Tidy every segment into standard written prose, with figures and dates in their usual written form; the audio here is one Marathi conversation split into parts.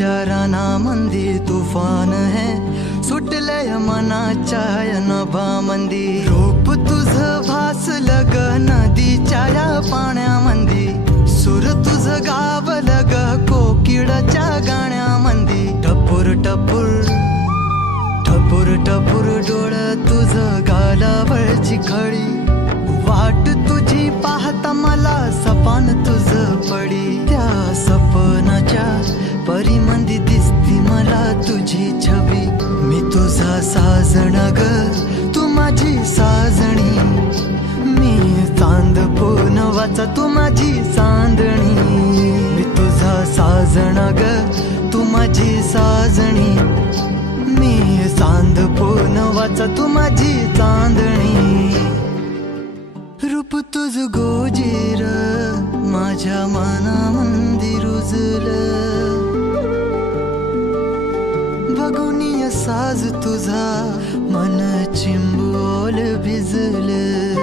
विचाराना मंदी तुफान है सुटलय मनाच्या नभामंदी रूप तुझं भासलं ग नदीच्या या पाण्यामंदी सुर तुझं गावलं ग कोकिळाच्या गाण्यामंदी टपूर टपूर टपूर टपूर डोळं तुझं गालावरची खळी वाट तुझी पाहता मला सपान तुझं पडी त्या सपनाच्या परिमंदी दिसती मला तुझी छबी मी तुझा साजणा ग तू माझी साजणी मी चांद पूनवाचा तू माझी चांदणी मी तुझा साजणा ग तू माझी साजणी मी चांद पूनवाचा तू माझी चांदणी रूप तुझ गोजीर माझ्या मनामंदी रुजलं बघुनिय साज तुझा मन चिंबोल भिजलं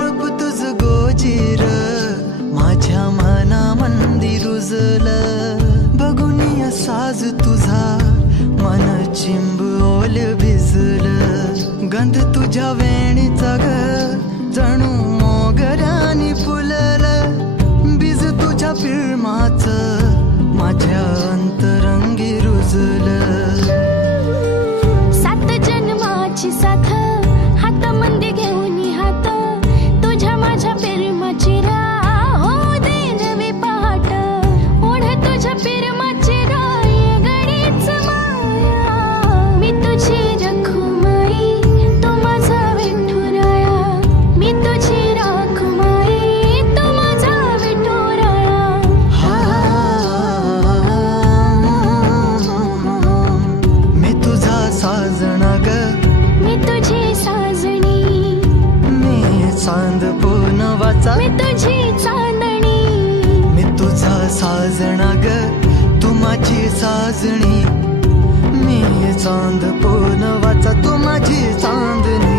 रूप तुझ गोजीर माझ्या मनामंदी रुजलं बघुनिय साज तुझा मन चिंबोल भिजलं गंध तुझ्या वेणीचा ग जणू मोगऱ्यानी फुललं बीज तुझ्या पिळमाचं माझ्या अंतरंगी रुजलं सात जन्माची साथ हात मंदी घेऊन हात तुझ्या माझ्या प्रेमाची राह हो दे नवी पहाट ओढ तुझ्या प्रेमाची राह ये गडीच माया मी तुझी रखुमाई तू माझा विठुराया मी तुझी रखुमाई तू माझा विठुराया मी तुझा साजणा ग मी तुझी साजणी मी चांद पूनवाचा मी तुझी चांदणी मी तुझा साजणा ग तू माझी साजणी मी चांद पूनवाचा तू माझी चांदणी